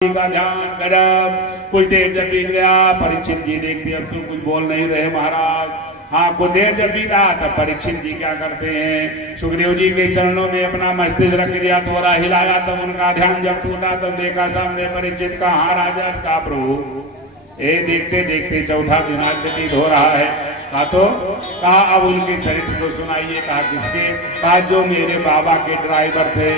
का ध्यान करब। कुछ देर जब बीत गया, परीक्षित जी देखते अब तो कुछ बोल नहीं रहे महाराज। हाँ, कुछ देर जब बीता तब परीक्षित जी क्या करते हैं, सुखदेव जी के चरणों में अपना मस्तिष्क रख दिया, थोड़ा हिलाया, तब उनका ध्यान जब टूटा तब देखा सामने परीक्षित का। हाँ राजा का प्रभु, ये देखते देखते चौथा दिन व्यतीत हो रहा है। कहा तो कहा अब उनके चरित्र को सुनाइए। कहा किसके? कहा जो मेरे बाबा के ड्राइवर थे,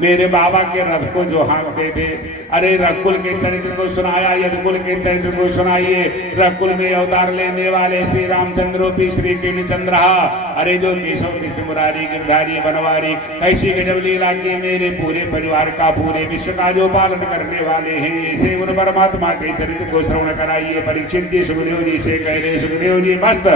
मेरे बाबा के रथ को जो हाँकते थे। अरे रघुकुल के चरित्र को सुनाया, यदुकुल के चरित्र को सुनाइए। रघुकुल में अवतार लेने वाले श्री रामचंद्र रूपी श्री कृष्णचंद्र, अरे जो केशव कृष्ण मुरारी गिरधारी बनवारी ऐसी गजब लीला की मेरे पूरे परिवार का, पूरे विश्व का जो पालन करने वाले हैं, ऐसे उन परमात्मा के चरित्र को श्रवण कराइए। परीक्षित जी सुखदेव जी से कह रहे, सुखदेव जी मस्त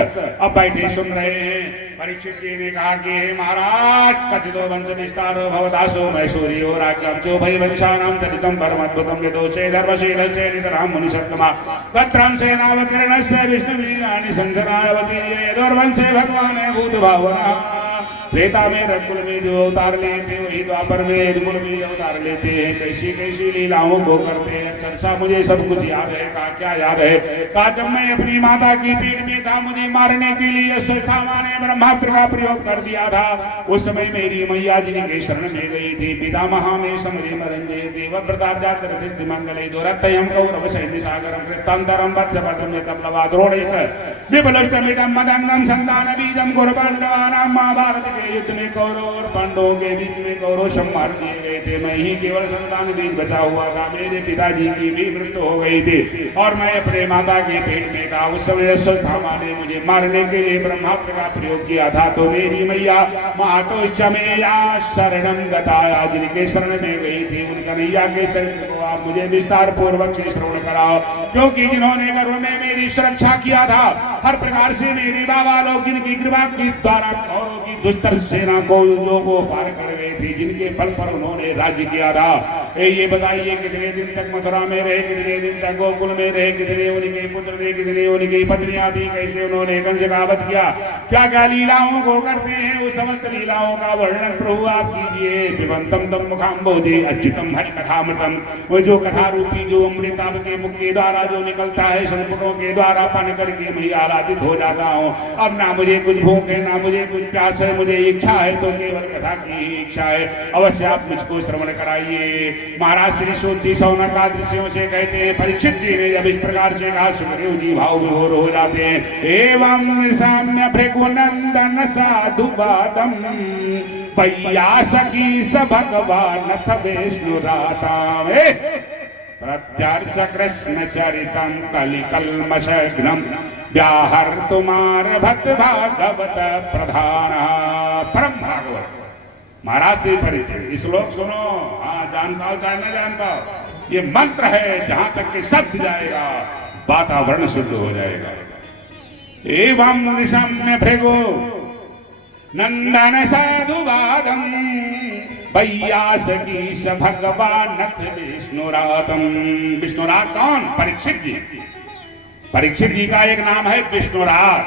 अब बैठे सुन रहे हैं। परीक्षित जी ने कहा कि हे महाराज, कथितो वंश विस्तारो भवदासो मैसूरियो राज्यम चो भय वंशानां चरितम परमद्भुतम यदोषे धर्मशीलस्य नितरां मुनिसत्तमा तत्रांशेनावतीर्णस्य विष्णुवीर्याणि संसनावतीर्य यदोर्वंशे भगवाने भूतभावना। त्रेता में रघुकुल में जो अवतार लिए थे वही द्वापर में यदुकुल में अवतार लेते हैं। कैसी कैसी लीलाओं को करते हैं, चर्चा मुझे सब कुछ याद है। कहा क्या याद है? कहा जब मैं अपनी माता की पेट में था, मुझे मारने के लिए सुष्ठामा ने ब्रह्मास्त्र का प्रयोग कर दिया था। उस समय मेरी मैया जी के शरण में गई थी। पितामह में समरे मरंजे देव प्रताप जात मंगल दोरतयम कौरव सैन्य सागरम कृतांतरम वत्सपटम यतप्लवा द्रोणित विपुलष्टमिदं मदंगम संतान बीजम कुरुपांडवानां महाभारत के युद्ध में कौरव और पांडवों के बीच में कौरव संहार दिए गए थे। मैं ही केवल संतान बीज बचा हुआ था। मेरे पिताजी की भी मृत्यु हो गई थी और मैं अपने माता के पेट में था। उस समय अश्वत्थामा ने मुझे मारने के लिए ब्रह्मास्त्र का प्रयोग किया था। तो मेरी मैया मातोश्चमेया शरणम गताया, जिनके शरण में गई थी, उन कन्हैया के चरित्र को आप मुझे विस्तार पूर्वक से श्रवण कराओ, क्योंकि जिन्होंने गर्भ में मेरी सुरक्षा किया था, हर प्रकार से मेरे बाबा लोग जिनकी कृपा के द्वारा कौरवों की दुष्टर सेना को जो वो पार कर गए थे, जिनके बल पर उन्होंने राज्य किया था। ये बताइए कितने दिन तक मथुरा में रहे, कितने दिन तक गोकुल में रहे, कितने उनके पुत्र थे, कितने उनकी पत्नियां थी, कैसे उन्होंने गंज का वध किया, क्या क्या लीलाओं को करते हैं। उस समस्त लीलाओं का वर्णन प्रभु आप कीजिए। पिबंतम तम मुखाम्बोधि अच्युतम हरि कथामृतम, वो जो कथा रूपी जो अमृत आपके मुख के द्वारा जो निकलता है, संपुटों के द्वारा पान करके मैं आराधित हो जाता हूँ। अब ना मुझे कुछ भूख है, ना मुझे कुछ प्यास है, मुझे इच्छा है तो केवल कथा की ही इच्छा है। अवश्य आप मुझको श्रवण कराइए। महाराज श्री सूत सौनक आदृश्यों से कहते हैं, परीक्षित जी ने जब इस प्रकार से कहा, सुखदेव जी भाव विभोर हो जाते हैं। एवं साम्य भृगुनंदन साधु बादम सखी स भगवान विष्णुराताम प्रत्यर्च कृष्ण चरितम कलिकल्मषघ्नम व्याहर तुमार भक्त भागवत प्रधान। परम भागवत महाराज से परिचय श्लोक सुनो। हाँ, जान पाओ चाहे न जान पाओ, ये मंत्र है, जहां तक के शब्द जाएगा वातावरण शुद्ध हो जाएगा। एवं निशम्य भृगु नंदन साधुवादम वैयासकीश भगवान विष्णुरातम। विष्णुरात कौन? परीक्षित जी। परीक्षित जी का एक नाम है विष्णुरात,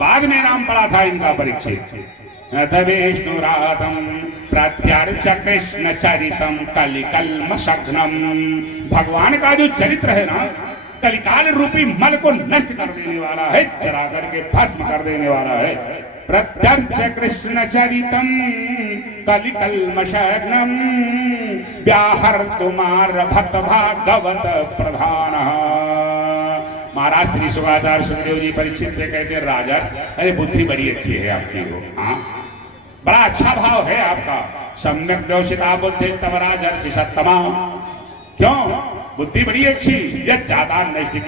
बाद में नाम पड़ा था इनका परीक्षित। विष्णुरातम प्रत्यर्च कृष्ण चरितम कलिकल्मषघ्नम। भगवान का जो चरित्र है ना, कलिकाल रूपी मल को नष्ट कर देने वाला है, जला करके भस्म कर देने वाला है। प्रत्यर्च कृष्ण चरितम कलिकल्मषघ्नम व्याहर तुमार भक्त भागवत प्रधान। महाराज श्री सुगाचार्य सुखदेव जी परीक्षित से कहते हैं, राजा अरे बुद्धि बड़ी अच्छी है आपकी, हो हाँ बड़ा अच्छा भाव है आपका। सम्यक व्यवसिता बुद्धि तब राजर्षि सत्तमा। क्यों? बुद्धि बड़ी अच्छी। यह ज्यादा नैष्ठिक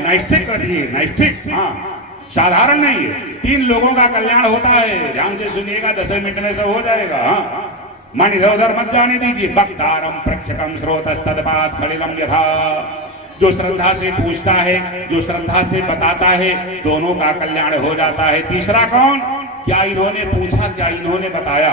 नैष्ठिक रखिए, नैष्ठिक हाँ साधारण नहीं है। 3 लोगों का कल्याण होता है, ध्यान से सुनिएगा, 10 मिनट में सब हो जाएगा। हाँ, मन इधर उधर मत जाने दीजिए। वक्तारम प्रक्षकम स्रोतस्तदपात सलिलम यथा। जो श्रद्धा से पूछता है, जो श्रद्धा से बताता है, दोनों का कल्याण हो जाता है। तीसरा कौन? क्या इन्होंने पूछा, क्या इन्होंने बताया?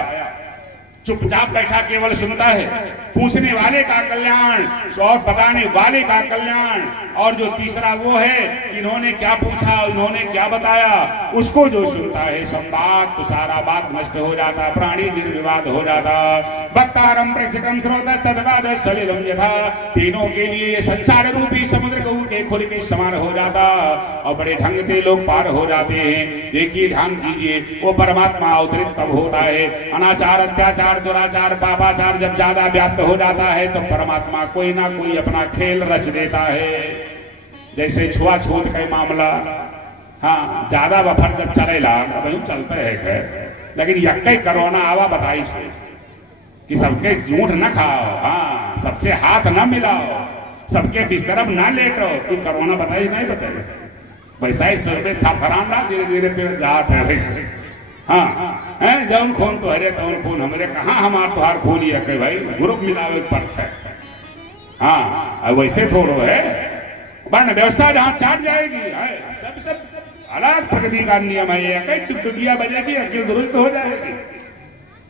चुपचाप बैठा केवल सुनता है, पूछने वाले का कल्याण और बताने वाले का कल्याण। और जो तीसरा वो है, इन्होंने क्या पूछा, इन्होंने क्या बताया, उसको जो सुनता है संवाद, तो सारा बात नष्ट हो जाता, प्राणी निर्विवाद हो जाता। वक्तारम प्रेक्षकम श्रोता तद्वाद सलिलम यथा, तीनों के लिए ये संसार रूपी समुद्र गऊ के खुर के समान हो जाता और बड़े ढंग से लोग पार हो जाते हैं। देखिए, ध्यान कीजिए, वो परमात्मा अवतरित कब होता है? अनाचार, अत्याचार, दुराचार, पापाचार जब ज्यादा व्याप्त हो जाता है तो परमात्मा कोई ना कोई अपना खेल रच देता है। जैसे छुआछूत का मामला, हाँ, ज्यादा बफर जब चलेला, वही चलते है, लेकिन यक्कई कोरोना आवा बताई कि सबके झूठ न खाओ, हाँ, सबसे हाथ न मिलाओ, सबके बिस्तर ना लेटो, कि कोरोना बताई नहीं बताई, वैसा ही सर में था फराना, धीरे धीरे फिर जात है वैसे। हाँ, हैं जौन खून तो हरे तौन खून हमरे, कहाँ हमार तुहार खून ही है भाई, ग्रुप मिलावे पर है। हाँ, वैसे थोड़ो है, वर्ण व्यवस्था जहाँ चाट जाएगी, सब अलग प्रकृति का नियम है, ये टुकटुकिया बजेगी, अखिल दुरुस्त हो जाएगी।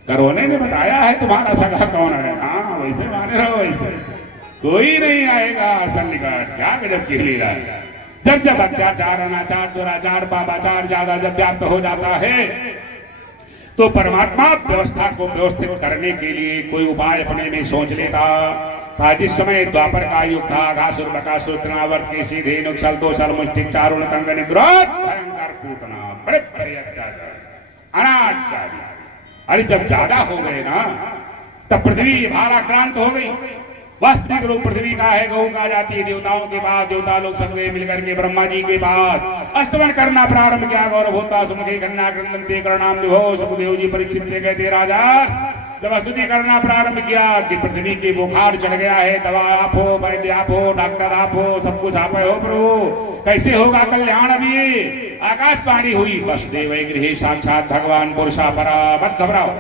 करोने ने बताया है तुम्हारा सगा कौन है, हाँ वैसे माने रहो, वैसे कोई नहीं आएगा असल निकट। क्या गजब की लीला है। जब जब अत्याचार, अनाचार, दुराचार, पापाचार ज्यादा जब व्याप्त हो जाता है तो परमात्मा व्यवस्था को व्यवस्थित करने के लिए कोई उपाय अपने में सोच लेता था। जिस समय द्वापर का युग था, घासुर, बकासुर, तृणावर्त, केसी, धेनुक, सलतोषल, मुष्टिक, चारुण, कंगन, क्रोध, भयंकर पूतना, बड़े बड़े अत्याचार, अनाचारी। अरे जब ज्यादा हो गए ना, तब पृथ्वी भाराक्रांत हो गई। वास्तविक रूप पृथ्वी का है, गऊ का जाती है देवताओं के पास। देवता लोग सब गए मिलकर के ब्रह्मा जी के पास स्तवन करना प्रारंभ किया। गौरव होता सुनके कन्या क्रंदनते करणाम विभो। सुखदेव जी परीक्षित से कहते, राजा जब स्तुति करना प्रारंभ किया कि पृथ्वी के बुखार चढ़ गया है, दवा आप हो, वैद्य आप हो, डॉक्टर आप हो, सब कुछ आप हो प्रभु, कैसे होगा कल्याण? अभी आकाशवाणी हुई, वसुदेव गृहे साक्षात भगवान पुरुषा परा, मत घबराओ,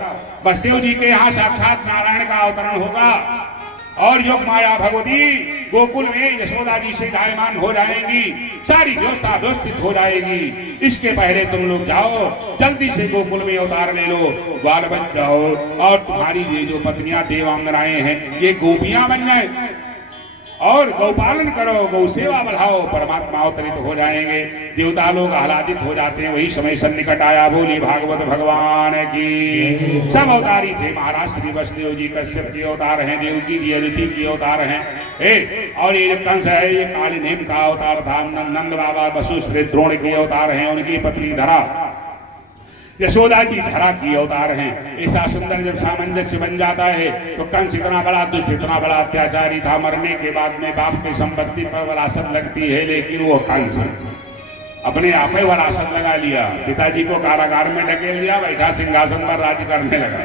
वसुदेव जी के यहाँ साक्षात नारायण का अवतरण होगा और योग माया भगवती गोकुल में यशोदा जी से गायमान हो जाएंगी, सारी व्यवस्था व्यवस्थित हो जाएगी। इसके पहले तुम लोग जाओ, जल्दी से गोकुल में अवतार ले लो, ग्वाल बन जाओ और तुम्हारी ये जो पत्नियां देवांगनाएं हैं ये गोपियां बन जाए और गौपालन करो, गौ सेवा बढ़ाओ, परमात्मा अवतरित हो जाएंगे। देवता लोग आह्लादित हो जाते हैं। वही समय सन्निकट आया, बोली भागवत भगवान की। सब अवतारी थे, महाराज श्री वसुदेव जी कश्यप के अवतार हैं, देवकी जी अदिति के अवतार हैं। और ये जो कंस है ये काली नेम का अवतार था। नंद बाबा वसुश्री द्रोण के अवतार हैं, उनकी पत्नी धरा यशोदा जी धरा की अवतार हैं। ऐसा सुंदर जब सामंजस्य बन जाता है तो कंस इतना बड़ा दुष्ट, इतना बड़ा अत्याचारी था, मरने के बाद में बाप की संपत्ति पर वरासत लगती है, लेकिन वो कंस अपने आप में वरासत लगा लिया। पिताजी को कारागार में ढकेल दिया, बैठा सिंहासन पर राज्य करने लगा।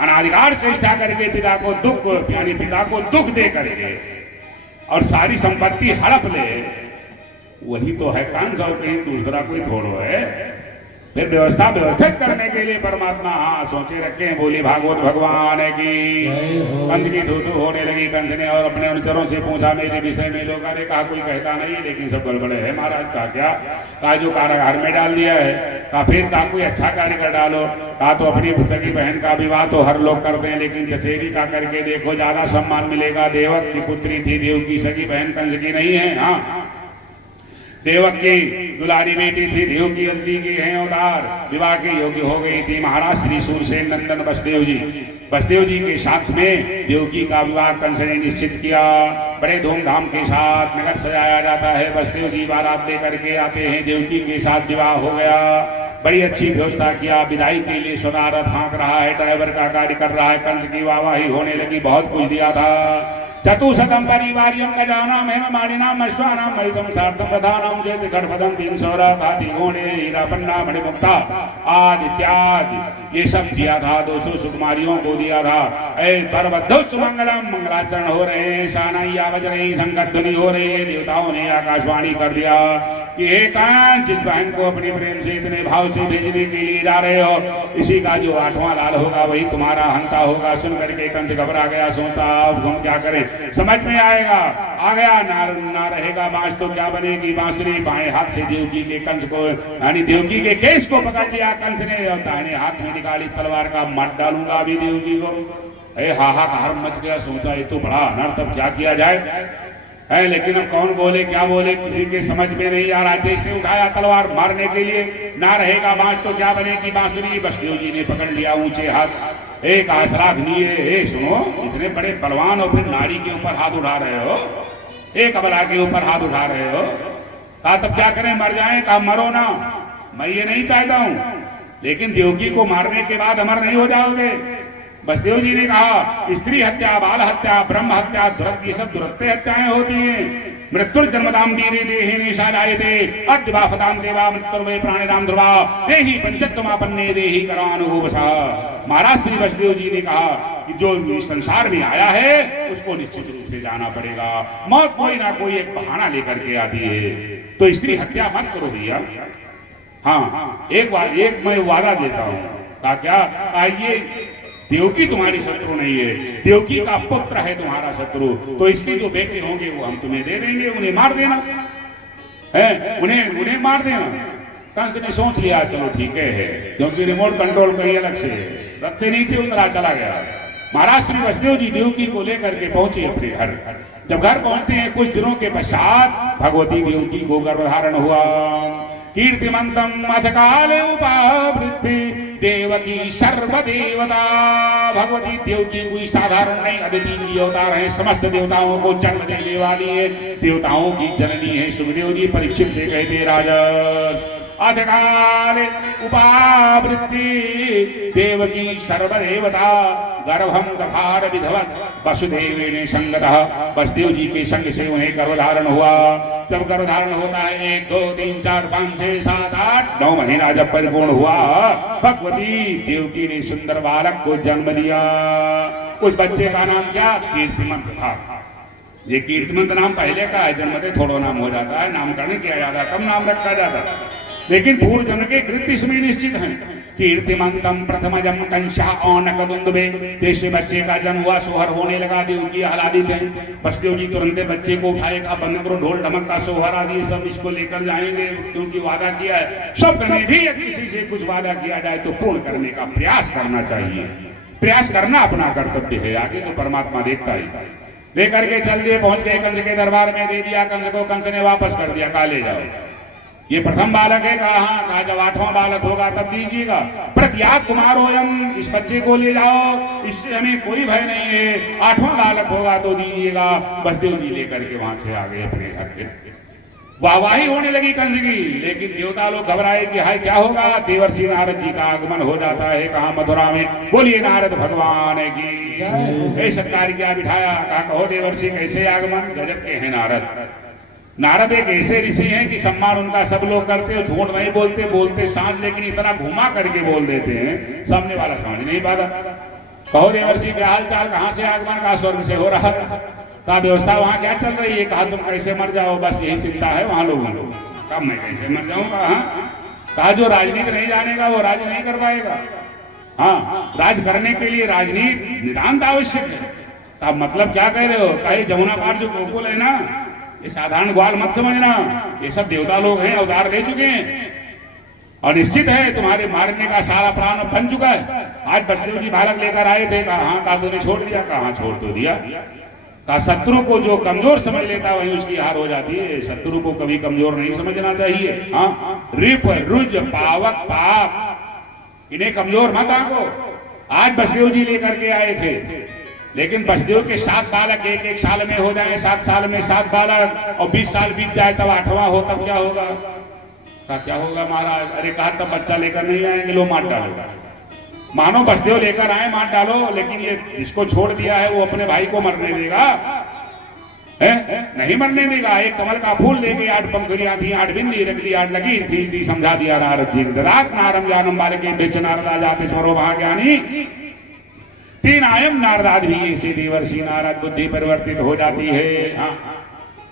अनाधिकार चेष्टा करके पिता को दुख, यानी पिता को दुख दे करके और सारी संपत्ति हड़प ले, वही तो है कंस और कहीं दूसरा कोई थोड़ो है। फिर व्यवस्था व्यवस्थित करने के लिए परमात्मा हाँ सोचे रखे हैं। बोली भागवत भगवान की। कंस की थू होने लगी कंस ने और अपने अनुचरों से पूछा मेरे विषय में। लोगों ने कहा कोई कहता नहीं, लेकिन सब गड़बड़े है महाराज। कहा क्या? कहा जो कारागार में डाल दिया है। कहा फिर कहा कोई अच्छा कार्य कर डालो। कहा तो अपनी सगी बहन का विवाह तो हर लोग करते हैं, लेकिन चचेरी का करके देखो, ज्यादा सम्मान मिलेगा। देवक की पुत्री थी, देव की सगी बहन कंस की नहीं है। हाँ, देवक की दुलारी बेटी थी, देव की अदिति की है अवतार, विवाह के योग्य हो गई थी। महाराज श्री सूरसेन नंदन वसुदेव जी के साथ में देवकी का विवाह कंस ने निश्चित किया। बड़े धूमधाम के साथ नगर सजाया जाता है। वसुदेव जी बारात लेकर के आते हैं, देवकी के साथ विवाह हो गया। बड़ी अच्छी व्यवस्था किया। विदाई के लिए सुनारथ हाँक रहा है, ड्राइवर का कार्य कर रहा है। कंस की वाहवाही होने लगी, बहुत कुछ दिया था। चतुशतम परिवार्यम गजानाम हेममालिनाम अश्वानाम मलितम सार्थम प्रधानम चेत खड़पदम तीनसौरा धाति गोणे हीरा पन्ना मणिमुक्ता आदि इत्यादि ये सब दिया था। 200 सुकुमारियों को दिया था। परबद्धो सुमंगलम, मंगलाचरण हो रहे हैं, सानैया बज रही, संगत ध्वनि हो रही है। देवताओं ने आकाशवाणी कर दिया कि हे कंस, जिस बहन को अपने प्रेम से इतने भाव से भेजने के लिए जा रहे हो, इसी का जो 8वां लाल होगा वही तुम्हारा हंता होगा। सुन करके कंस घबरा गया, सोचता अब हम क्या करें, समझ में आएगा। आ गया ना रहेगा बांस तो क्या बनेगी बांसुरी। बाएं हाथ से देवकी के कंस को, यानी देवकी के केस को पकड़ लिया कंस ने और दाहिने हाथ में निकाली तलवार का, मार डालूंगा अभी देवकी को। हाहाकार मच गया, सोचा ये तो बड़ा अनर्थ, अब क्या किया जाए है। लेकिन अब कौन बोले क्या बोले, किसी के समझ में नहीं आ रहा। जैसे उठाया तलवार मारने के लिए, ना रहेगा बांस तो क्या बनेगी बांसुरी। बसदेव जी ने पकड़ लिया ऊंचे हाथ, एक आसराख लिए। सुनो, इतने बड़े बलवान और फिर नारी के ऊपर हाथ उठा रहे हो, एक अबला के ऊपर हाथ उठा रहे हो। कहा तब क्या करें, मर जाएं? कहा मरो ना, मैं ये नहीं चाहता हूं, लेकिन देवकी को मारने के बाद अमर नहीं हो जाओगे। बसदेव जी ने कहा स्त्री हत्या, बाल हत्या, ब्रह्म हत्या, दुरत्य, ये सब दुरत्य हत्याएं होती हैं। मृत्युर्जन्मदाम वीरे देहि निशानायते अद्वाफताम देवा मृत्युर्वे प्राणिनाम ध्रुवा देहि पंचत्वमापन्ने देहि करानुगोपसा। महाराज श्री बसदेव जी ने कहा कि जो संसार में आया है उसको निश्चित रूप से जाना पड़ेगा। मौत कोई ना कोई एक बहाना लेकर के आती है, तो स्त्री हत्या मत करो भैया। हाँ, एक मैं वादा देता हूँ। कहा क्या? आइए, देवकी तुम्हारी शत्रु नहीं है, देवकी का पुत्र है तुम्हारा शत्रु, तो इसके जो बेटे होंगे वो हम तुम्हें दे देंगे, उन्हें मार देना है, उन्हें मार देना। कंस ने सोच लिया चलो ठीक है, क्योंकि रिमोट कंट्रोल कहीं अलग से है, रथ से नीचे उतरा चला गया। महाराज श्री बसदेव जी देवकी को लेकर के पहुंचे अपने घर। जब घर पहुंचते हैं कुछ दिनों के पश्चात भगवती देवकी को गर्भधारण हुआ। कीर्तिमंतम अथ काले उपावृत्ति देवकी सर्वदेवता। भगवती देवकी कोई साधारण नहीं, अद्वितीय अवतार है, समस्त देवताओं को जन्म देने वाली है, देवताओं की जननी है। सुखदेव जी परीक्षित से कहते राजन अथ काले उपावृत्ति देवकी सर्वदेवता गर्भम दधार विधवत वसुदेवेन संगतः। वसुदेव जी के संग से उन्हें गर्भधारण हुआ। जब गर्भधारण होता है 1 2 3 4 5 6 7 8 9 महीना जब परिपूर्ण हुआ, भगवती देवकी ने सुंदर बालक को जन्म दिया। उस बच्चे का नाम क्या? कीर्तिमंत था। ये कीर्तिमंत नाम पहले का है, जन्मते थोड़ा नाम हो जाता है, नामकरण किया जाता है, तब नाम रखा जाता है, लेकिन पूर्व जन्म के कृत्य इसमें निश्चित हैं। कीर्तिमंतम प्रथमजम कंशा औनकदुंदुभे। जैसे बच्चे का जन्म हुआ, सोहर होने लगा, देवकी आह्लादित है। बसदेव जी तुरंत बच्चे को उठाए, कहा बंद करो, ढोल ढमक का सोहर आदि सब इसको लेकर जाएंगे, क्योंकि वादा किया है। स्वप्न में भी किसी से कुछ वादा किया जाए तो पूर्ण करने का प्रयास करना चाहिए। प्रयास करना अपना कर्तव्य है, आगे तो परमात्मा देखता ही। लेकर के चल दिए, पहुंच गए कंस के दरबार में, दे दिया कंस को। कंस ने वापस कर दिया, कहा ले जाओ, ये प्रथम बालक है। कहा जब 8वां बालक होगा तब दीजिएगा। प्रत्याग कुमारोयम, इस बच्चे को ले जाओ, इससे हमें कोई भय नहीं है, 8वां बालक होगा तो दीजिएगा। बसदेव जी लेकर के वहां से आ गए अपने घर के। वाहवाही होने लगी कंस की, लेकिन देवता लोग घबराए कि हाय क्या होगा। देवर्षि नारद जी का आगमन हो जाता है, कहा मथुरा में। बोलिए नारद भगवान की सत्कार क्या बिठाया। कहा कहो देवर्षि कैसे आगमन। गजब के हैं नारद। नारद एक ऐसे ऋषि हैं कि सम्मान उनका सब लोग करते हो, झूठ नहीं बोलते, बोलते सांझ, लेकिन इतना घुमा करके बोल देते हैं सामने वाला समझ नहीं पाता। कहो देवर्षि क्या हाल चाल, कहाँ से आगमन। का स्वर्ग से हो रहा। कहा व्यवस्था वहाँ क्या चल रही है। कहा तुम कैसे मर जाओ, बस यही चिंता है वहां लोगों को। कहा मैं कैसे मर जाऊंगा। कहा जो राजनीति नहीं जानेगा वो राज नहीं कर पाएगा। हाँ, राज करने के लिए राजनीति नितांत आवश्यक है। कहा मतलब क्या कह रहे हो। कहा जमुना पार जो गोकुल है ना, ये साधारण ग्वाल मत समझना, ये सब देवता लोग हैं, अवतार ले चुके हैं, और निश्चित है तुम्हारे मारने का सारा प्लान बन चुका है। आज बसदेव जी बालक लेकर आए थे। कहा हाँ। कहा तूने छोड़ दिया। कहा छोड़ तो दिया। कहा शत्रु को जो कमजोर समझ लेता वही उसकी हार हो जाती है, शत्रु को कभी कमजोर नहीं समझना चाहिए। हाँ, रिप रुज पावक पाप, इन्हें कमजोर मत आंको। आज बसदेव जी लेकर के आए थे, लेकिन बसदेव के 7 बालक एक साल में हो जाए, 7 साल में 7 बालक, और 20 साल बीत जाए तब 8वां हो, तब क्या होगा। कहा क्या होगा महाराज। अरे कहा तब बच्चा लेकर नहीं आएंगे, लो मार डालो। मानो बसदेव लेकर आए मार डालो, लेकिन ये जिसको छोड़ दिया है वो अपने भाई को मरने देगा है? नहीं मरने देगा। एक कमल का फूल लेके 8 पंखुड़ियां थी, 8 बिंदी रख दी, 8 लकीर थी, समझा दिया नारद जी। ददात नारम जानम बालके बेच नारदा जाते स्वरो महाज्ञानी। 3 आयम नारदाद भी ऐसे देवर्षि नारद, बुद्धि परिवर्तित हो जाती है। हाँ,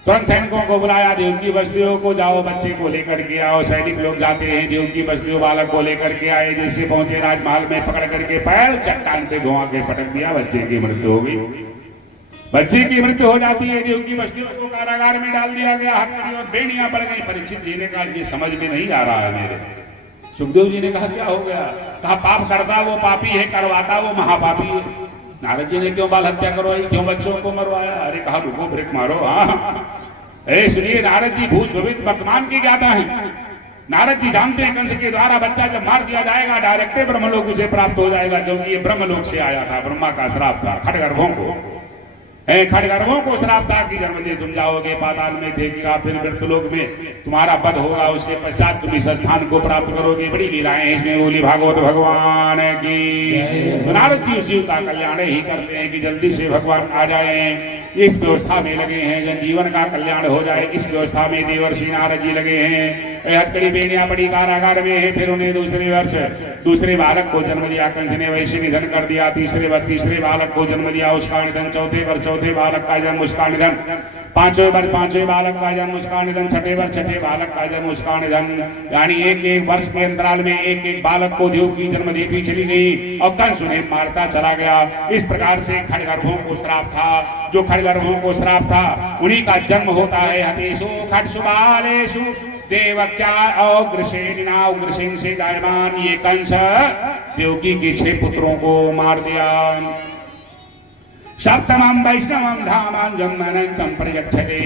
तुरंत सैनिकों को बुलाया, देवकी बसदेव को जाओ बच्चे को लेकर के आओ। सैनिक लोग जाते हैं, देवकी बसदेव बालक को लेकर के आए। जैसे पहुंचे राजमहल में, पकड़ करके पैर चट्टान पे घुमा के पटक दिया, बच्चे की मृत्यु हो गई। बच्चे की मृत्यु हो जाती है। देवकी बसदेव को कारागार में डाल दिया गया, हथकड़ी और बेड़ियां पड़ गई। परीक्षित जी ने कहा ये समझ में नहीं आ रहा है मेरे। सुखदेव जी ने कहा क्या हो गया। कहा पाप करता वो पापी है, करवाता वो महापापी है। नारद जी ने क्यों बाल हत्या करवाई, क्यों बच्चों को मरवाया? अरे कहा रुको, ब्रेक मारो। हाँ सुनिए, नारद जी भूत भविष्य वर्तमान की ज्ञाता है। नारद जी जानते हैं कंस के द्वारा बच्चा जब मार दिया जाएगा डायरेक्ट ब्रह्मलोक उसे प्राप्त हो जाएगा, क्योंकि ये ब्रह्मलोक से आया था, ब्रह्मा का श्राप था। खड़गर्भों को श्राप था कि जन्म दे तुम जाओगे पाताल में देखेगा, फिर मृत्युलोक में तुम्हारा वध होगा, उसके पश्चात तुम इस स्थान को प्राप्त करोगे। बड़ी लीलाएं इसमें बोली भागवत भगवान की। तो नारद जी उस जीव का कल्याण ही करते हैं कि जल्दी से भगवान आ जाए, इस व्यवस्था में लगे हैं, जन जीवन का कल्याण हो जाए, इस व्यवस्था में देवर्षि नारद जी लगे हैं। हथकड़ी बेनिया पड़ी कारागार में है। फिर उन्हें दूसरे वर्ष दूसरे बालक को जन्म दिया, कंस ने वैसे निधन कर दिया। तीसरे बालक को जन्म दिया, उसका निधन। चौथे बालक का जन्म, उसका निधन। पांचवें बालक का जन्म, उसका निधन। छठे बालक का जन्म, उसका निधन। यानी एक वर्ष के अंतराल में एक बालक को देव की जन्म देती चली गई और कंस उन्हें मारता चला गया। इस प्रकार से खड़गर्भों को श्राप था। जो खड़गर्भों को श्राप था उन्हीं का जन्म होता है हतेषु खड्सुबालेषु देवक्या अग्रसेनिना। उग्रसेन से जायमान ये कंस देवकी के 6 पुत्रों को मार दिया। सप्तमं वैष्णवं धामं जन्मनंतम प्रयच्छते।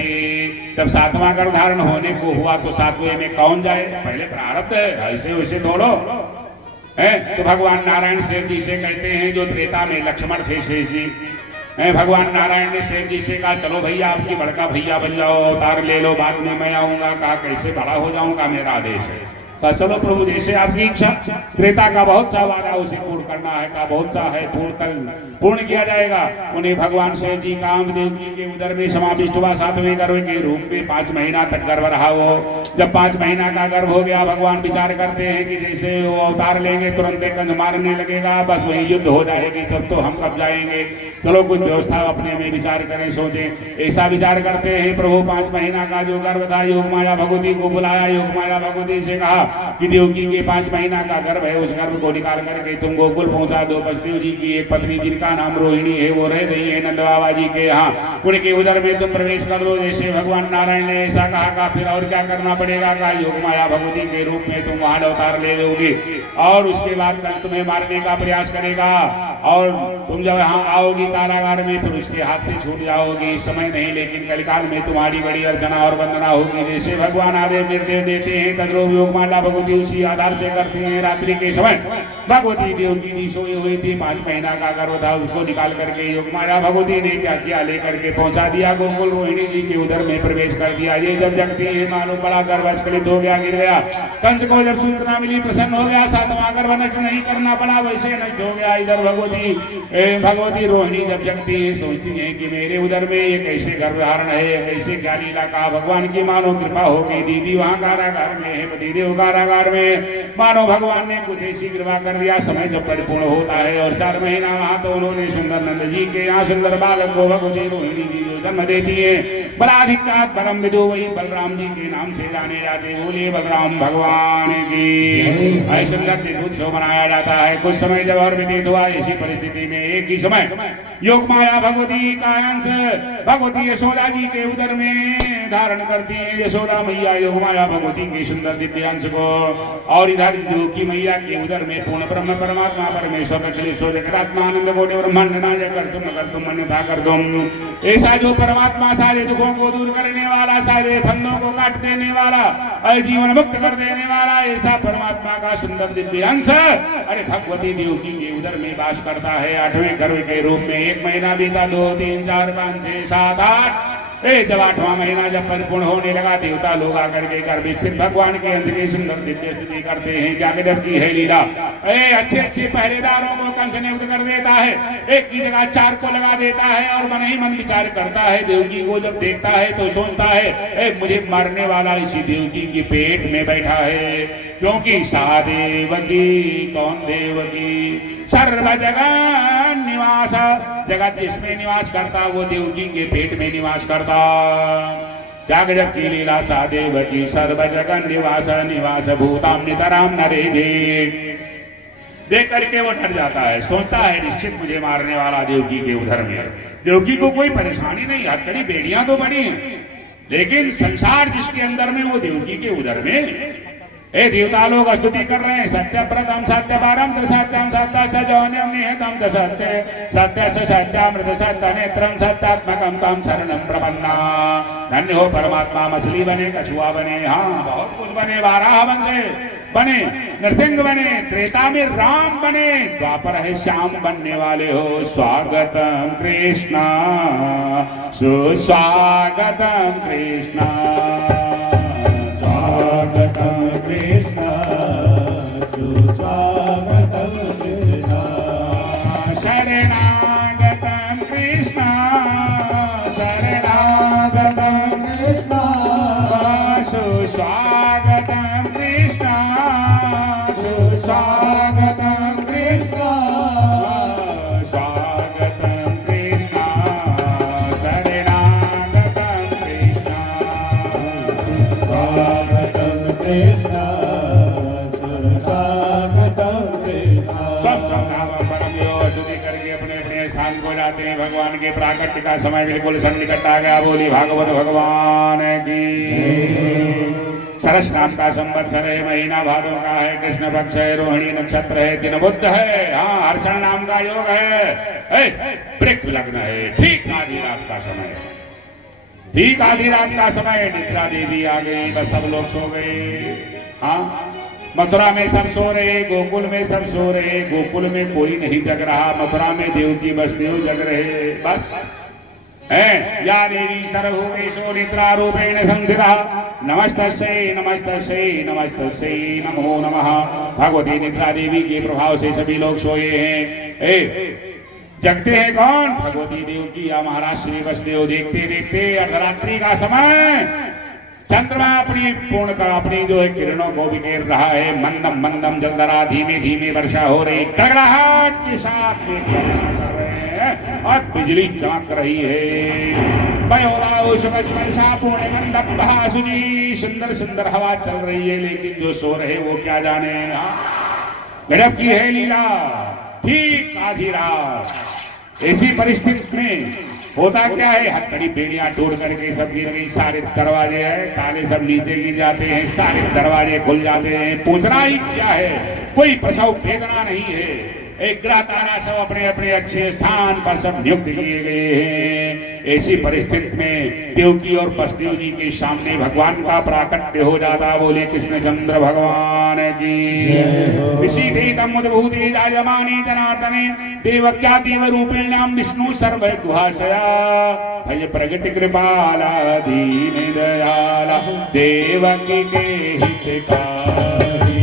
जब 7वां गर्भ धारण होने को हुआ तो 7वें में कौन जाए? पहले प्रारब्ध है, ऐसे वैसे दौड़ो है। तो भगवान नारायण शेष जी से कहते हैं, जो त्रेता में लक्ष्मण थे शेष जी, भगवान नारायण ने शेष जी से कहा चलो भैया आपकी बड़का भैया बन जाओ, अवतार ले लो, बाद में मैं आऊंगा। कहा कैसे बड़ा हो जाऊंगा, मेरा आदेश है। कहा चलो प्रभु जैसे आपकी इच्छा। त्रेता का बहुत सा वादा उसे पूर्ण करना है, का बहुत सा है, पूर्ण किया जाएगा। उन्हें भगवान शेष जी कामदेव जी के उदर में समाविष्ट हुआ 7वें गर्भ के रूप में 5 महीना तक गर्भ रहा वो। जब 5 महीना का गर्भ हो गया, भगवान विचार करते हैं कि जैसे वो अवतार लेंगे तुरंत कंस मारने लगेगा, बस वही युद्ध हो जाएगी, तब तो हम कब जाएंगे। चलो कुछ व्यवस्था अपने में विचार करें, सोचे। ऐसा विचार करते हैं, प्रभु 5 महीना का जो गर्भ था, योग माया भगवती को बुलाया। योग माया भगवती से कहा कि देवकी के 5 महीना का गर्भ है, उस गर्भ को निकाल करके तुम गोकुल पहुंचा दो। वसुदेव जी की एक पत्नी जिनका नाम रोहिणी है, वो रह रही है नंद बाबा जी के यहाँ, उनके उदर में तुम प्रवेश कर दो। जैसे भगवान नारायण ने ऐसा कहा फिर और क्या करना पड़ेगा? का योग माया भगवती के रूप में तुम वहां अवतार ले लोगे और उसके बाद कल तुम्हें मारने का प्रयास करेगा और तुम जब यहाँ आओगी कारागार में फिर उसके हाथ से छूट जाओगी। इस समय नहीं, लेकिन कलिकाल में तुम्हारी बड़ी अर्चना और वंदना होगी। जैसे भगवान आदेश निर्देश देते हैं तद्रूप योग माला भगवती उसी आधार से करती हैं। रात्रि के समय भगवती देवकी जी सोई हुई थी, 5 महीना का गर्भ था, उसको निकाल करके योग माया भगवती ने क्या किया, लेकर के पहुंचा दिया गोकुल। रोहिणी जी के उदर में प्रवेश कर दिया। ये जब जगती है मानो बड़ा गर्भ स्खलित हो गया, गिर गया। कंस को जब सूचना मिली प्रसन्न हो गया, 7वां गर्भ नष्ट नहीं करना पड़ा, वैसे नष्ट हो गया। इधर भगवती रोहिणी जब जगती है, सोचती है कि मेरे उदर में ये कैसे गर्भ धारण है, कैसे क्या लीला का भगवान की मानो कृपा हो गई। दीदी वहां कारागार में है, दीदी कारागार में मानो भगवान ने कुछ ऐसी कृपा कर दिया। समय जब परिपूर्ण होता है और 4 महीना वहां तो उन्होंने सुंदर नंद जी के यहाँ सुंदर बालक को भगवती रोहिणी जी जो जन्म देती है, बलाधिकार परम विदु वही बलराम जी के नाम से जाने जाते। बोलिए बलराम भगवान की। ऐसे उत्सव मनाया जाता है। कुछ समय जब और व्यतीत हुआ, ऐसी परिस्थिति में एक ही समय योग माया भगवती का अंश भगवती यशोदा जी के उदर में धारण करती है। यशोदा मैया योग माया भगवती के सुंदर दिव्य अंश को, और इधर देवकी मैया के उदर में पूर्ण ब्रह्म परमात्मा परमेश्वर जगदात्मानंद कोटि ब्रह्मांड नायक कर तुम अन्यथा कर तुम। ऐसा जो परमात्मा सारे दुखों को दूर करने वाला, सारे फंदों को काट देने वाला और जीवन मुक्त कर देने वाला, ऐसा परमात्मा का सुंदर दिव्य अंश अरे भगवती देवकी के उदर में वास करता है 8वें गर्भ के रूप में। 1 महीना बीता, 2, 3, 4, 5, 6, 7, 8 जब 8वां महीना जब परिपूर्ण होने लगा, देवता लोग आकर के गर्भ स्थित भगवान के अंश की सुंदर दिव्य स्तुति करते हैं। क्या गजब की है लीला। अच्छे पहरेदारों को कंस नियुक्त कर देता है, एक की जगह 4 को लगा देता है और मन ही मन विचार करता है। देवकी को जब देखता है तो सोचता है मुझे मारने वाला इसी देवकी के पेट में बैठा है, क्योंकि सा देवकी कौन देवकी सर्व जगत निवास, जगत जिसमें निवास करता वो देवकी के पेट में निवास करता। क्या गजब की लीला। सा देवकी सर्व जगत निवास भूताम नितराम नरे देख करके वो डर जाता है, सोचता है निश्चित मुझे मारने वाला देवकी के उधर में। देवकी को कोई परेशानी नहीं, हथकड़ी बेड़ियां तो बड़ी हैं, लेकिन संसार जिसके अंदर में वो देवकी के उधर में। देवता लोग स्तुति कर रहे हैं। सत्यव्रतम सत्यपारम सत्यम सत्य च जौन्यम निहतम सत्य सत्य च सत्यामृत सत्य नेत्रम सत्यात्मकम तम शरणम प्रपन्ना। धन्य हो परमात्मा। मछली बने, कछुआ बने, हाँ बहुत कुछ बने, वाराह बने, नरसिंह बने, त्रेता में राम बने, द्वापर है श्याम बनने वाले हो। स्वागतम कृष्णा सुस्वागतम कृष्णा स्वागतम कृष्णा सुस्वागतम कृष्णा शरणागतम कृष्णा शरणागतम कृष्णा सुस्वागतम कृष्णा सुस्वागतम कृष्णा स्वागतम कृष्णा शरणागतम कृष्णा स्वागतम कृष्णा सुस्वागतम कृष्णा। सब परम योग स्तुति करके अपने अपने स्थान को जाते हैं। भगवान के प्राकट्य का समय बिल्कुल सन्निकट आ गया। बोली भागवत भगवान की। सरस नाम का संवत्सर है, महीना भादों का है, कृष्ण पक्ष है, रोहिणी नक्षत्र है, दिन बुध है, हाँ हर्षण नाम का योग है, वृक्ष लग्न है। ठीक आधी रात का समय, ठीक आधी रात का समय। निद्रा देवी आ गई, बस सब लोग सो गए। हाँ मथुरा में सब सो रहे, गोकुल में सब सो रहे, गोकुल में कोई नहीं जग रहा। मथुरा में देवकी वसुदेव जग रहे। बस है या देवी सर्वभूतेषु निद्रा रूपेण संस्थिता नमस्तस्यै नमस्तस्यै नमस्तस्यै नमो नमः। भगवती निद्रा देवी के प्रभाव से सभी लोग सोए हैं। जगते हैं कौन? भगवती देवकी या महाराज श्री वसुदेव। देखते देखते अर्धरात्रि का समय, चंद्रमा अपनी पूर्ण कर अपनी जो है किरणों को बिखेर रहा है। मंदम मंदम जलधरा धीमे धीमे वर्षा हो रही, कड़कड़ाहट के साथ में कर रहे हैं और बिजली चमक रही है। वर्षा पूर्ण मंदम बहासुजी, सुंदर सुंदर हवा चल रही है। लेकिन जो सो रहे वो क्या जाने। गजब की है लीला। ठीक आधी रात ऐसी परिस्थिति में होता क्या है, हथकड़ी बेड़ियां तोड़ करके सब गिर गई। सारे दरवाजे हैं ताले सब नीचे गिर जाते हैं, सारे दरवाजे खुल जाते हैं। पूछना ही क्या है, कोई प्रसव वेदना नहीं है। एक ग्रह तारा सब अपने अपने अच्छे स्थान पर सब नियुक्त किए गए हैं। ऐसी परिस्थिति में देवकी और वसुदेव जी के सामने भगवान का प्राकट्य हो जाता। बोले कृष्णचंद्र भगवान की। विशीधेतमुद्भूते जायमाने जनार्दने देवक्या देव रूपिण्याम विष्णु सर्व गुहाशया भय प्रगट कृपाला दीन दयाला देवकी के हितकारी।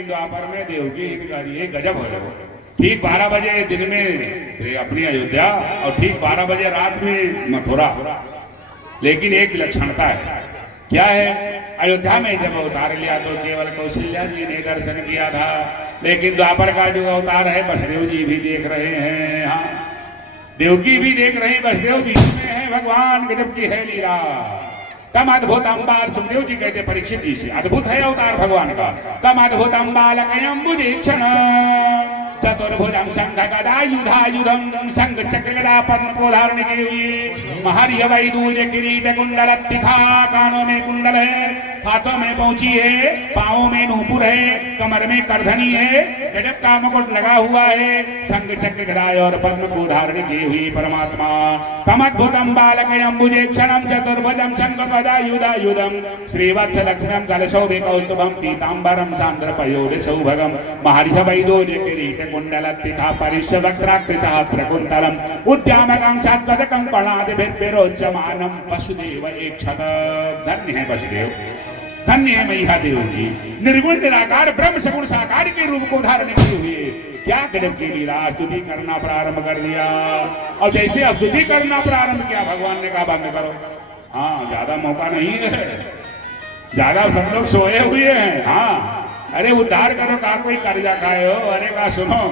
द्वापर में देवकी हितकारी। गजब है। ठीक 12 बजे दिन में अपनी अयोध्या और ठीक 12 बजे रात में मथुरा। लेकिन एक विलक्षणता है, क्या है? अयोध्या में जब अवतार लिया तो केवल कौशल्या जी ने दर्शन किया था। लेकिन द्वापर का जो अवतार है वसुदेव जी भी देख रहे हैं। हाँ देवकी भी देख रहे हैं, वसुदेव जी में है भगवान। गजब की है लीला। तम अद्भुत अम्बाल, सुखदेव जी कहते परीक्षित जी से, अद्भुत है अवतार भगवान का। तम अद्भुत अम्बालकयम्बुदीक्षण चतुर्भुजं शंख गदायुधायुधं शंख चक्र गदा पद्म को धारण किए हुए महारिय वैदूर्य किरीट कुंडल तिखा। कानों में कुंडल है, हाथों में पहुंची है, पांवों में नूपुर है, कमर में करधनी है, गजब का मुकुट लगा हुआ है। शंख चक्र गदा और पद्म को धारण किए हुई परमात्मा। तमद्भुतम बालकयम्बुदीक्षणं चतुर्भुजं शंख गदायुधायुधं श्रीवत्स लक्ष्मणं कलशोभे कौस्तुभं पीतांबरं सान्द्रपयोधि सौभगं महारिय वैदूर्य किरीट कुंडल तिखा परिश्य वक्त्राक्ति सहस्रकुंतलम उद्यामकं छद्गदकं कणादिभिर्विरोच्यमानं वसुदेव ऐक्षत। धन्य है वसुदेव, धन्य है मैया देव जी। निर्गुण निराकार ब्रह्म सगुण साकार के रूप को धारण किए हुए क्या गजब की लीला। स्तुति करना प्रारंभ कर दिया और जैसे स्तुति करना प्रारंभ किया भगवान ने कहा बंद करो। हाँ, ज्यादा मौका नहीं है, ज्यादा सब लोग सोए हुए हैं। हाँ, अरे उद्धार करो, कहा कोई कर्जा खाए हो? अरे कहा सुनो,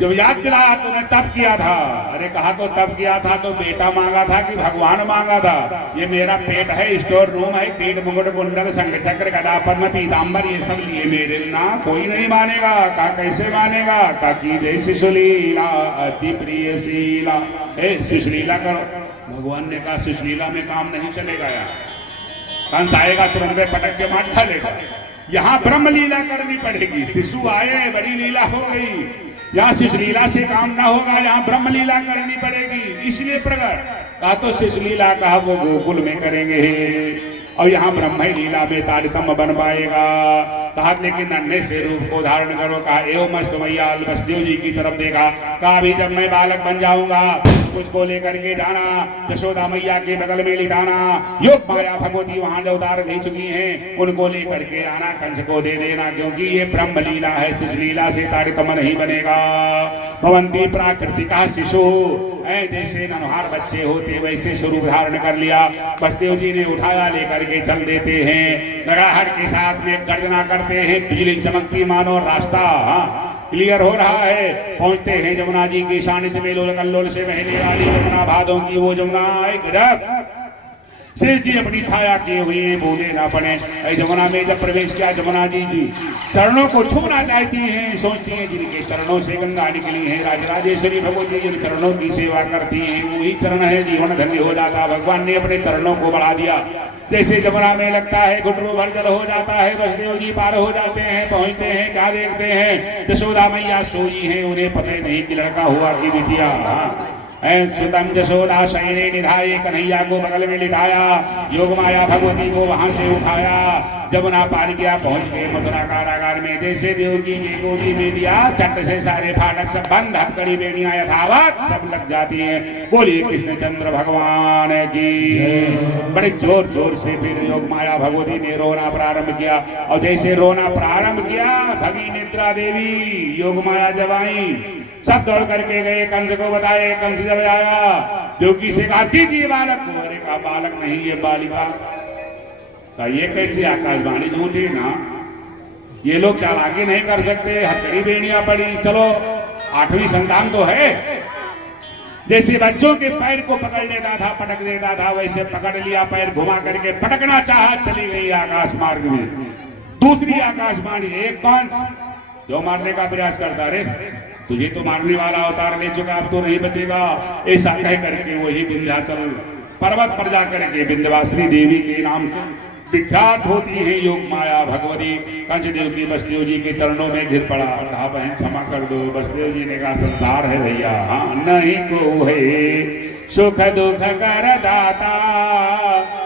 जब याद दिलाया तूने तब किया था। अरे कहा तो तब किया था तो बेटा मांगा था कि भगवान मांगा था? ये मेरा पेट है, स्टोर रूम है, कीट मुकुट कुंडल शंख चक्र गदा पद्म पीताम्बर ये सब लिए मेरे ना, कोई नहीं मानेगा। कहा कैसे मानेगा? कहा की जय शिशुलीला अति प्रिय शीला, शिशुलीला करो। भगवान ने कहा शिशुलीला में काम नहीं चलेगा यार, कंस आएगा तुरंत पटक के मार डालेगा। यहाँ ब्रह्म लीला करनी पड़ेगी। शिशु आए, बड़ी लीला हो गई, यहाँ शिशु लीला से काम ना होगा, यहाँ ब्रह्म लीला करनी पड़ेगी। इसलिए प्रकट कहा तो शिशु लीला कहा वो गोकुल में करेंगे और यहाँ ब्रह्म लीला में तारतम्य बन पाएगा। कहा लेकिन नन्हे से रूप को धारण करो। कहा एवं मस्त मैया वसुदेव जी की तरफ देखा। कहा अभी जब मैं बालक बन जाऊंगा उसको लेकर के जाना, यशोदा मैया के बगल में लिटाना, योग माया भगवती वहां अवतार ले चुकी हैं, उनको लेकर के आना, कंस को दे देना, क्योंकि ये ब्रह्म लीला है, शिशु लीला से तारतम्य नहीं बनेगा। भवंती प्राकृतिक शिशु, जैसे नन्हार बच्चे होते वैसे स्वरूप धारण कर लिया। वसुदेव जी ने उठाया, लेकर के चल देते हैं, गड़ाहट के साथ में गर्जना करते हैं, बिजली चमकती मानो रास्ता क्लियर हो रहा है। पहुंचते हैं जमुना जी के सानिध्य में, लोल कल्लोल से बहने वाली जमुना, भादों की वो जमुना शेष जी अपनी छाया किए हुए बूंदे ना पड़े। जमुना में जब प्रवेश किया, जमुना जी चरणों को छूना चाहती हैं, सोचती हैं जिनके चरणों से गंगा निकली है, राजराजेश्वरी भगवती जिन चरणों की सेवा करती हैं वही चरण है, जीवन धन्य हो जाता। भगवान ने अपने चरणों को बढ़ा दिया। जैसे जमुना में लगता है घुटरू भर जल हो जाता है, वसुदेव जी पार हो जाते हैं, पहुंचते हैं, क्या देखते हैं यशोदा मैया सोई हैं, उन्हें पता नहीं कि लड़का हुआ कि बिटिया। सुतम यशोदा शयने निधाए, कन्हैया को बगल में लिटाया, योग माया भगवती को वहां से उठाया, जमुना पार किया, पहुंच गए मथुरा कारागार में। जैसे देवकी ने गोदी में दिया, चट से सारे फाटक सब बंद, हथकड़ी बेड़ियां यथावत सब लग जाती हैं। बोलिए कृष्णचंद्र भगवान की। बड़े जोर जोर से फिर योग माया भगवती ने रोना प्रारंभ किया, और जैसे रोना प्रारंभ किया, भगी निद्रा देवी योग माया जब आई, सब दौड़ करके गए, कंस को बताए। कंस जब आया, देवकी से कहा दीजिए बालक को। अरे कहा बालक नहीं, ये बालिका। कहा ये कैसे आकाशवाणी झूठी ना, ये लोग चालाकी नहीं कर सकते, हथकड़ी बेड़ियां पड़ी, चलो 8वीं संतान तो है। जैसे बच्चों के पैर को पकड़ लेता था, पटक देता था, वैसे पकड़ लिया, पैर घुमा करके पटकना चाहा, चली गई आकाश मार्ग में। दूसरी आकाशवाणी, एक कंस जो मारने का प्रयास करता, रे तुझे तो मारने वाला अवतार ले चुका, अब तो नहीं बचेगा। ऐसा कह करके वही विंध्याचल पर्वत पर जाकर के विंध्यवासिनी देवी के नाम से विख्यात होती है योग माया भगवती। कंसदेव की वसुदेव जी के चरणों में गिर पड़ा, कहा बहन क्षमा कर दो। वसुदेव जी ने कहा संसार है भैया, हाँ नहीं को है सुख दुख कर दाता,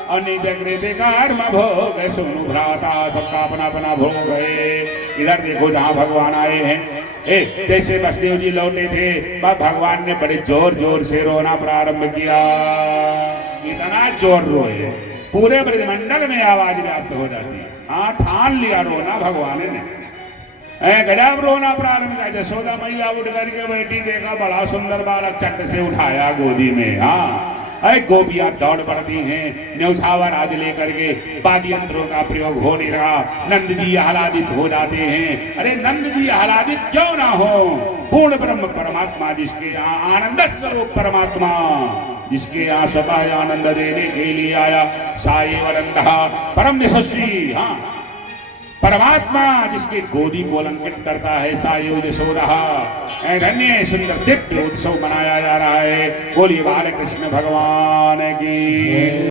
और निज कृति कर्म भोग सुनु भ्राता, सबका अपना अपना भोग है। इधर देखो जहाँ भगवान आए हैं, जैसे वसुदेव जी लौटे थे, भगवान ने बड़े जोर जोर से रोना प्रारंभ किया। इतना जोर रोए पूरे ब्रजमंडल में आवाज व्याप्त हो जाती है। हाँ, ठान लिया रोना भगवान ने। गजब रोना प्रारंभ किया। यशोदा मैया उठ करके बैठी, देखा बड़ा सुंदर बालक, चट से उठाया गोदी में। हाँ, गोपियां दौड़ पड़ती हैं, न्यौछावर आज लेकर के वाद्य यंत्रों का प्रयोग होने लगा। नंद जी आह्लादित हो जाते हैं। अरे नंद जी आह्लादित क्यों ना हो, पूर्ण ब्रह्म परमात्मा जिसके यहाँ आनंद स्वरूप परमात्मा, जिसके यहाँ स्वतः आनंद देने के लिए आया, साई वरंदा परम यशस्वी, हाँ परमात्मा जिसके गोदी को अलंकृत करता है, सायो यशोदा। धन्य सुंदर दिव्य उत्सव मनाया जा रहा है। बोलिए बाल कृष्ण भगवान की।